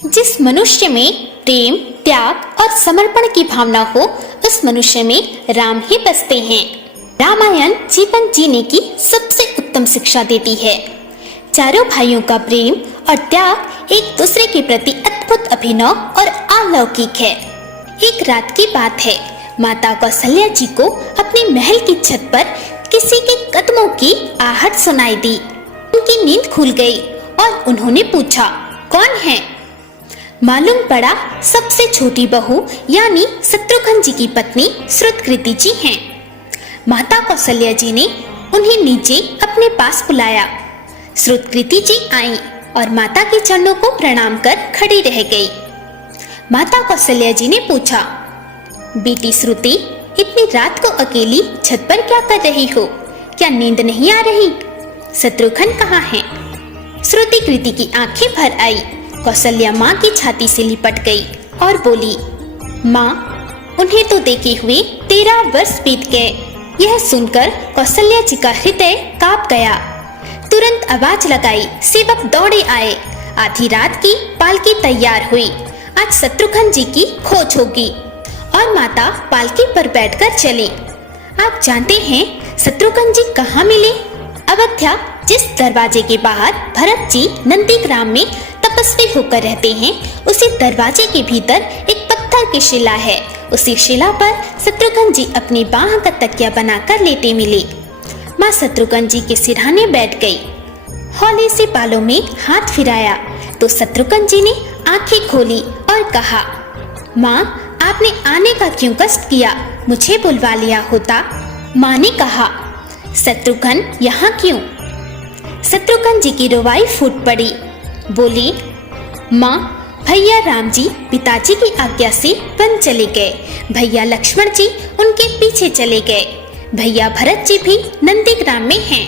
जिस मनुष्य में प्रेम, त्याग और समर्पण की भावना हो, उस मनुष्य में राम ही बसते हैं। रामायण जीवन जीने की सबसे उत्तम शिक्षा देती है। चारों भाइयों का प्रेम और त्याग एक दूसरे के प्रति अद्भुत, अभिनव और अलौकिक है। एक रात की बात है, माता कौशल्या जी को अपने महल की छत पर किसी के कदमों की आहट सुनाई दी। उनकी नींद खुल गई और उन्होंने पूछा, कौन है? मालूम पड़ा सबसे छोटी बहू यानी शत्रुघ्न जी की पत्नी श्रुतकृति जी हैं। माता कौशल्या जी ने उन्हें नीचे अपने पास बुलाया। श्रुतकृति जी आईं और माता के चरणों को प्रणाम कर खड़ी रह गई। माता कौशल्या जी ने पूछा, बेटी श्रुति, इतनी रात को अकेली छत पर क्या कर रही हो? क्या नींद नहीं आ रही? शत्रुघ्न कहाँ है? श्रुतिकृति की आंखें भर आई। कौशल्या माँ की छाती से लिपट गई और बोली, माँ, उन्हें तो देखे हुए 13 वर्ष बीत गए। यह सुनकर कौशल्या जी का हृदय कांप गया। तुरंत आवाज लगाई, सेवक दौड़े आए। आधी रात की पालकी तैयार हुई। आज शत्रुघ्न जी की खोज होगी। और माता पालकी पर बैठकर चले। आप जानते हैं शत्रुघ्न जी कहाँ मिले? अवध्या जिस दरवाजे के बाहर भरत जी नंदीग्राम में तपस्वी होकर रहते हैं, उसी दरवाजे के भीतर एक पत्थर की शिला है। उसी शिला पर शत्रुघ्न जी अपनी बाह का तकिया बनाकर लेटे मिले। माँ शत्रुघ्न जी के सिरहाने बैठ गई। हौले से बालों में हाथ फिराया तो शत्रुघ्न जी ने आंखें खोली और कहा, माँ, आपने आने का क्यों कष्ट किया? मुझे बुलवा लिया होता। माँ ने कहा, शत्रुघ्न यहाँ क्यों? शत्रुघ्न जी की रुवाई फूट पड़ी। बोली, माँ, भैया राम जी पिताजी की आज्ञा से वन चले गए। भैया लक्ष्मण जी उनके पीछे चले गए। भैया भरत जी भी नंदीग्राम में हैं।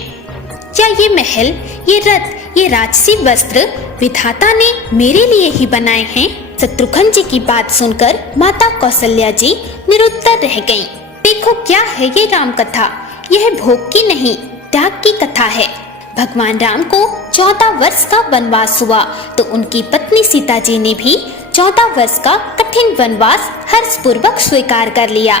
क्या ये महल, ये रथ, ये राजसी वस्त्र विधाता ने मेरे लिए ही बनाए हैं? शत्रुघ्न जी की बात सुनकर माता कौशल्या जी निरुत्तर रह गईं। देखो क्या है ये राम कथा। यह भोग की नहीं, त्याग की कथा है। भगवान राम को 14 वर्ष का वनवास हुआ तो उनकी पत्नी सीता जी ने भी 14 वर्ष का कठिन वनवास हर्षपूर्वक स्वीकार कर लिया।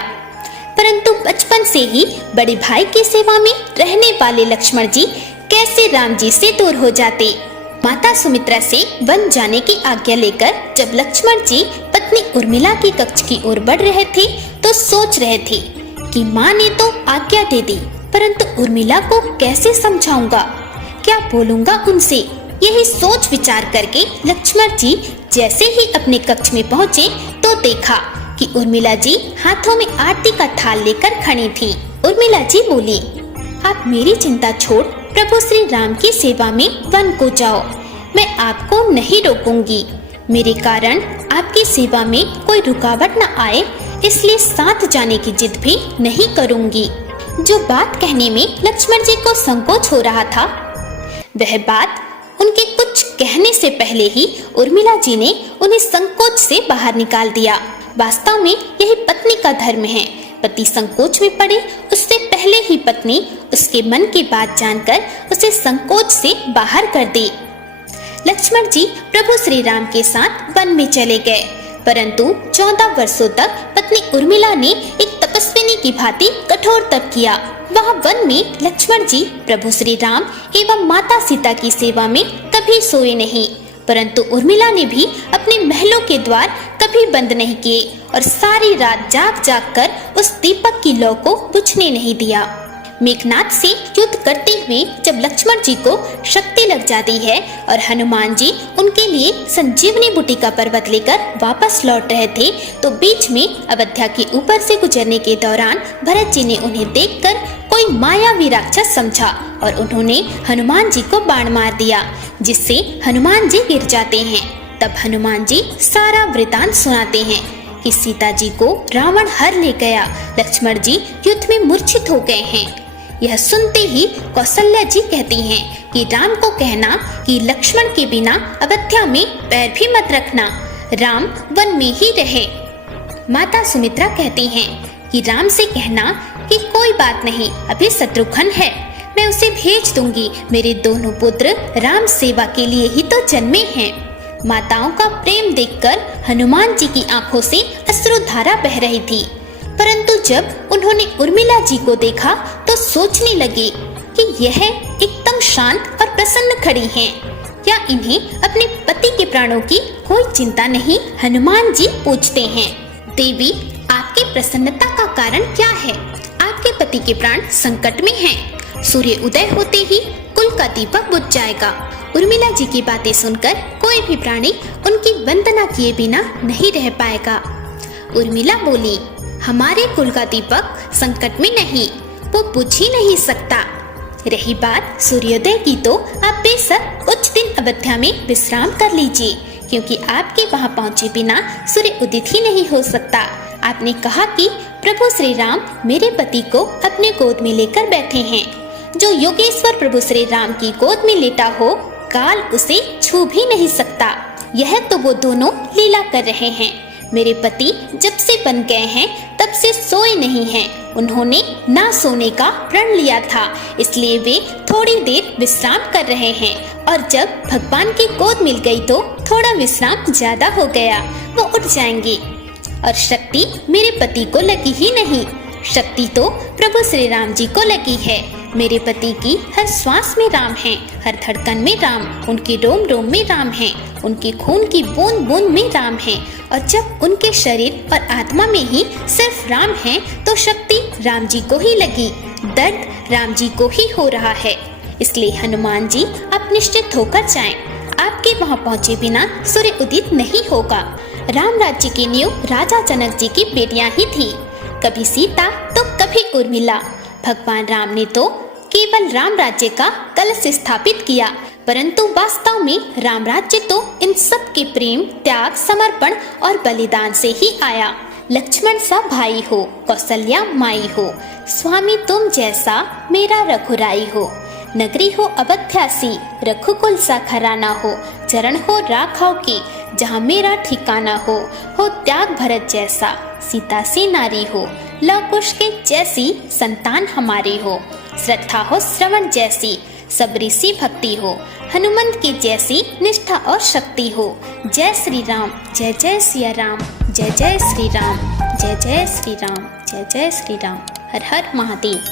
परंतु बचपन से ही बड़े भाई की सेवा में रहने वाले लक्ष्मण जी कैसे राम जी से दूर हो जाते? माता सुमित्रा से वन जाने की आज्ञा लेकर जब लक्ष्मण जी पत्नी उर्मिला की कक्ष की ओर बढ़ रहे थे तो सोच रहे थे कि माँ ने तो आज्ञा दे दी, परंतु उर्मिला को कैसे समझाऊंगा, क्या बोलूंगा उनसे? यही सोच विचार करके लक्ष्मण जी जैसे ही अपने कक्ष में पहुँचे तो देखा कि उर्मिला जी हाथों में आरती का थाल लेकर खड़ी थी। उर्मिला जी बोली, आप मेरी चिंता छोड़ प्रभु श्री राम की सेवा में वन को जाओ। मैं आपको नहीं रोकूंगी। मेरे कारण आपकी सेवा में कोई रुकावट न आए, इसलिए साथ जाने की जिद भी नहीं करूंगी। जो बात कहने में लक्ष्मण जी को संकोच हो रहा था, वह बात उनके कुछ कहने से पहले ही उर्मिला जी ने उन्हें संकोच से बाहर निकाल दिया। वास्तव में यही पत्नी का धर्म है। पति संकोच में पड़े उससे पहले ही पत्नी उसके मन की बात जानकर उसे संकोच से बाहर कर दे। लक्ष्मण जी प्रभु श्री राम के साथ वन में चले गए, परंतु 14 वर्षों तक पत्नी उर्मिला ने एक तपस्विनी की भांति कठोर तप किया। वह वन में लक्ष्मण जी प्रभु श्री राम एवं माता सीता की सेवा में कभी सोए नहीं, परंतु उर्मिला ने भी अपने महलों के द्वार कभी बंद नहीं किए और सारी रात जाग जाग कर उस दीपक की लौ को बुझने नहीं दिया। मेघनाथ से युद्ध करते हुए जब लक्ष्मण जी को शक्ति लग जाती है और हनुमान जी उनके लिए संजीवनी बूटी का पर्वत लेकर वापस लौट रहे थे तो बीच में अवध्या के ऊपर से गुजरने के दौरान भरत जी ने उन्हें देखकर कोई मायावी राक्षस समझा और उन्होंने हनुमान जी को बाण मार दिया, जिससे हनुमान जी गिर जाते हैं। तब हनुमान जी सारा वृतांत सुनाते हैं कि सीता जी को रावण हर ले गया, लक्ष्मण जी युद्ध में मूर्छित हो गए हैं। यह सुनते ही कौशल्या जी कहती हैं कि राम को कहना कि लक्ष्मण के बिना अवध्या में पैर भी मत रखना, राम वन में ही रहे। माता सुमित्रा कहती हैं कि राम से कहना कि कोई बात नहीं, अभी शत्रुघ्न है, मैं उसे भेज दूंगी। मेरे दोनों पुत्र राम सेवा के लिए ही तो जन्मे हैं। माताओं का प्रेम देखकर हनुमान जी की आंखों से अश्रुधारा बह रही थी। परंतु जब उन्होंने उर्मिला जी को देखा तो सोचने लगे कि यह एकदम शांत और प्रसन्न खड़ी हैं। क्या इन्हें अपने पति के प्राणों की कोई चिंता नहीं? हनुमान जी पूछते हैं, देवी आपकी प्रसन्नता का कारण क्या है? आपके पति के प्राण संकट में हैं। सूर्य उदय होते ही कुल का दीपक बुझ जाएगा। उर्मिला जी की बातें सुनकर कोई भी प्राणी उनकी वंदना किए बिना नहीं रह पाएगा। उर्मिला बोली, हमारे कुल का दीपक संकट में नहीं, वो बुझ ही नहीं सकता। रही बात सूर्योदय की, तो आप बेशक कुछ दिन अयोध्या में विश्राम कर लीजिए, क्योंकि आपके वहां पहुंचे बिना सूर्य उदित ही नहीं हो सकता। आपने कहा कि प्रभु श्री राम मेरे पति को अपने गोद में लेकर बैठे हैं। जो योगेश्वर प्रभु श्री राम की गोद में लेटा हो, काल उसे छू भी नहीं सकता। यह तो वो दोनों लीला कर रहे हैं। मेरे पति जब से बन गए हैं तब से सोए नहीं हैं। उन्होंने ना सोने का प्रण लिया था, इसलिए वे थोड़ी देर विश्राम कर रहे हैं। और जब भगवान की गोद मिल गई तो थोड़ा विश्राम ज्यादा हो गया, वो उठ जाएंगे। और शक्ति मेरे पति को लगी ही नहीं, शक्ति तो प्रभु श्री राम जी को लगी है। मेरे पति की हर श्वास में राम है, हर धड़कन में राम, उनके रोम रोम में राम है, उनके खून की बूंद बूंद में राम है। और जब उनके शरीर और आत्मा में ही सिर्फ राम है, तो शक्ति राम जी को ही लगी, दर्द राम जी को ही हो रहा है। इसलिए हनुमान जी आप निश्चित होकर जाएं, आपके वहां पहुंचे बिना सूर्य उदित नहीं होगा। राम राज्य की नींव राजा जनक जी की बेटियां ही थी, कभी सीता तो कभी उर्मिला। भगवान राम ने तो केवल राम राज्य का कलश स्थापित किया, परंतु वास्तव में राम राज्य तो इन सब के प्रेम, त्याग, समर्पण और बलिदान से ही आया। लक्ष्मण सा भाई हो, कौशल्या माई हो, स्वामी तुम जैसा मेरा रघुराई हो। नगरी हो अवध्यासी, रघुकुल सा घराना हो, चरण हो राघव के, जहाँ मेरा ठिकाना हो त्याग भरत जैसा, सीता सी नारी हो, लव कुश के जैसी संतान हमारी हो, श्रद्धा हो श्रवण जैसी, सबरी सी भक्ति हो, हनुमंत की जैसी निष्ठा और शक्ति हो। जय श्री राम, जय जय सिया राम, जय जय श्री राम, जय जय श्री राम, जय जय श्री राम। हर हर महादेव।